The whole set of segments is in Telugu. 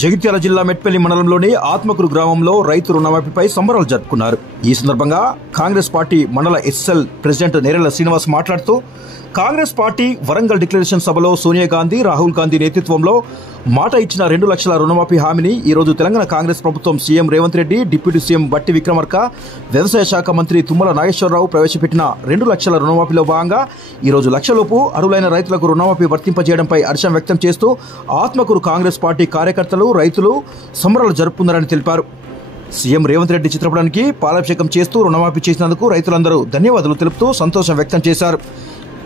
జగిత్యాల జిల్లా మెట్పల్లి మండలంలోని ఆత్మకూరు గ్రామంలో రైతు రుణమాఫీపై సంబరాలు జరుపుకున్నారు. ఈ సందర్భంగా కాంగ్రెస్ పార్టీ మండల ఎస్ఎల్ ప్రెసిడెంట్ నేరెళ్ల శ్రీనివాస్ మాట్లాడుతూ కాంగ్రెస్ పార్టీ వరంగల్ డిక్లరేషన్ సభలో సోనియా గాంధీ, రాహుల్ గాంధీ నేతృత్వంలో మాట ఇచ్చిన 2 లక్షల రుణమాఫీ హామీని ఈ రోజు తెలంగాణ కాంగ్రెస్ ప్రభుత్వం CM Revanth Reddy, deputy CM బట్టి విక్రమార్క, వ్యవసాయ శాఖ మంత్రి తుమ్మల నాగేశ్వరరావు ప్రవేశపెట్టిన 2 లక్షల రుణమాఫీలో భాగంగా ఈ రోజు లక్షలోపు అర్హులైన రైతులకు రుణమాఫీ వర్తింపజేయడంపై హర్షం వ్యక్తం చేస్తూ ఆత్మకూరు కాంగ్రెస్ పార్టీ కార్యకర్తలు, రైతులు సంబరాలు జరుపుకున్నారని తెలిపారు. సీఎం రేవంత్ రెడ్డి చిత్రపటానికి పాలాభిషేకం చేస్తూ రుణమాఫీ చేసినందుకు రైతులందరూ ధన్యవాదాలు తెలుపుతూ సంతోషం వ్యక్తం చేశారు.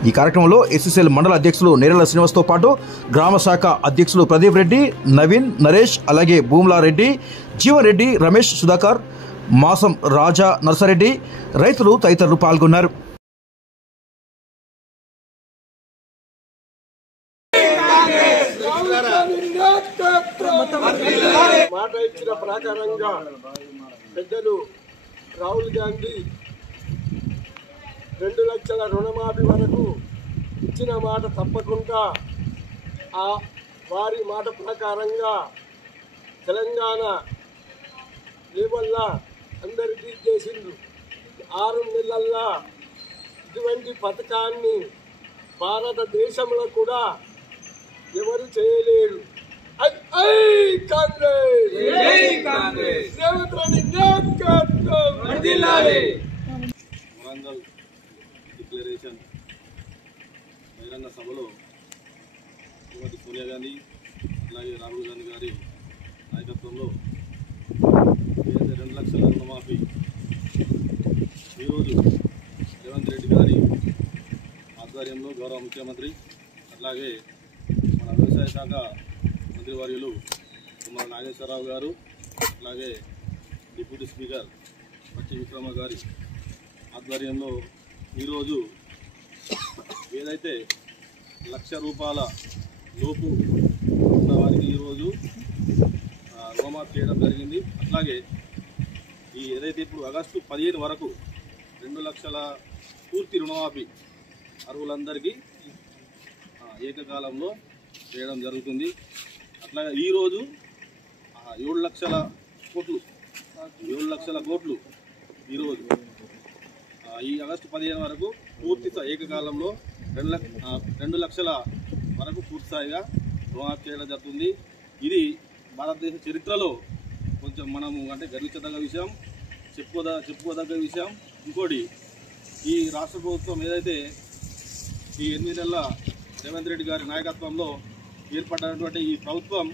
ఈ కార్యక్రమంలో ఎస్ఎస్ఎల్ మండల అధ్యక్షులు నేరెళ్ల శ్రీనివాస్తో పాటు గ్రామ శాఖ అధ్యక్షులు ప్రదీప్ రెడ్డి, నవీన్, నరేష్, అలాగే భూమ్లా రెడ్డి, జీవన్ రెడ్డి, రమేష్, సుధాకర్, మాసం రాజా, నర్సారెడ్డి, రైతులు తదితరులు పాల్గొన్నారు. మాట ఇచ్చిన ప్రకారంగా పెద్దలు రాహుల్ గాంధీ 2 లక్షల రుణమాఫీ వరకు ఇచ్చిన మాట తప్పకుండా వారి మాట ప్రకారంగా తెలంగాణ లెవెల్లా అందరికీ చేసిండు. 6 నెలల్లో ఇటువంటి పథకాన్ని భారతదేశంలో కూడా ఎవరు చేయలేరు. కాంగ్రెస్ రేవంత్ రెడ్డి నాయకత్వం వర్ధిల్లాలి. వరంగల్ డిక్లరేషన్ బహిరంగ సభలో శ్రీమతి సోనియా గాంధీ, అలాగే రాహుల్ గాంధీ గారి నాయకత్వంలో 2 లక్షల రుణమాఫీ ఈరోజు రేవంత్ రెడ్డి గారి ఆధ్వర్యంలో గౌరవ ముఖ్యమంత్రి, అట్లాగే మన వ్యవసాయ శాఖ మంత్రివర్యులు తుమ్మల నాగేశ్వరరావు గారు, అలాగే డిప్యూటీ స్పీకర్ బట్టి విక్రమ గారి ఆధ్వర్యంలో ఈరోజు ఏదైతే ₹1,00,000 లోపు ఉన్న వారికి ఈరోజు రుణమాఫీ చేయడం జరిగింది. అట్లాగే ఏదైతే ఇప్పుడు ఆగస్టు 15 వరకు 2 లక్షల పూర్తి రుణమాఫీ అర్హులందరికీ ఏకకాలంలో చేయడం జరుగుతుంది. అట్లాగే ఈరోజు 7 లక్షల కోట్లు ఈరోజు ఈ ఆగస్టు 15 వరకు పూర్తి ఏకకాలంలో 2 లక్షల వరకు పూర్తిస్థాయిగా రుణమాఫీ చేయడం జరుగుతుంది. ఇది భారతదేశ చరిత్రలో కొంచెం మనము అంటే గర్వించదగ్గ విషయం, చెప్పుకోదగ్గ విషయం. ఇంకోటి, ఈ రాష్ట్ర ప్రభుత్వం ఏదైతే ఈ 8 నెలల రేవంత్ రెడ్డి గారి నాయకత్వంలో ఏర్పడినటువంటి ఈ ప్రభుత్వం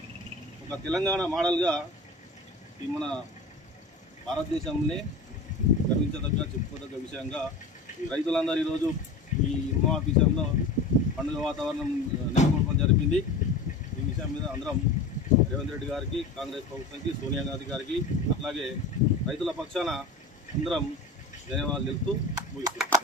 ఒక తెలంగాణ మోడల్గా ఈ మన భారతదేశంలో గర్వించదగ్గ, చెప్పుకోదగ్గ విషయంగా ఈ రైతులందరూ ఈరోజు ఈ రుణమాఫీ విషయంలో పండుగ వాతావరణం నెలకొల్పడం జరిపింది. ఈ విషయం మీద అందరం రేవంత్ రెడ్డి గారికి, కాంగ్రెస్ ప్రభుత్వానికి, సోనియా గాంధీ గారికి, అట్లాగే రైతుల పక్షాన అందరం ధన్యవాదాలు తెలుపుతూ ముగిస్తున్నాం.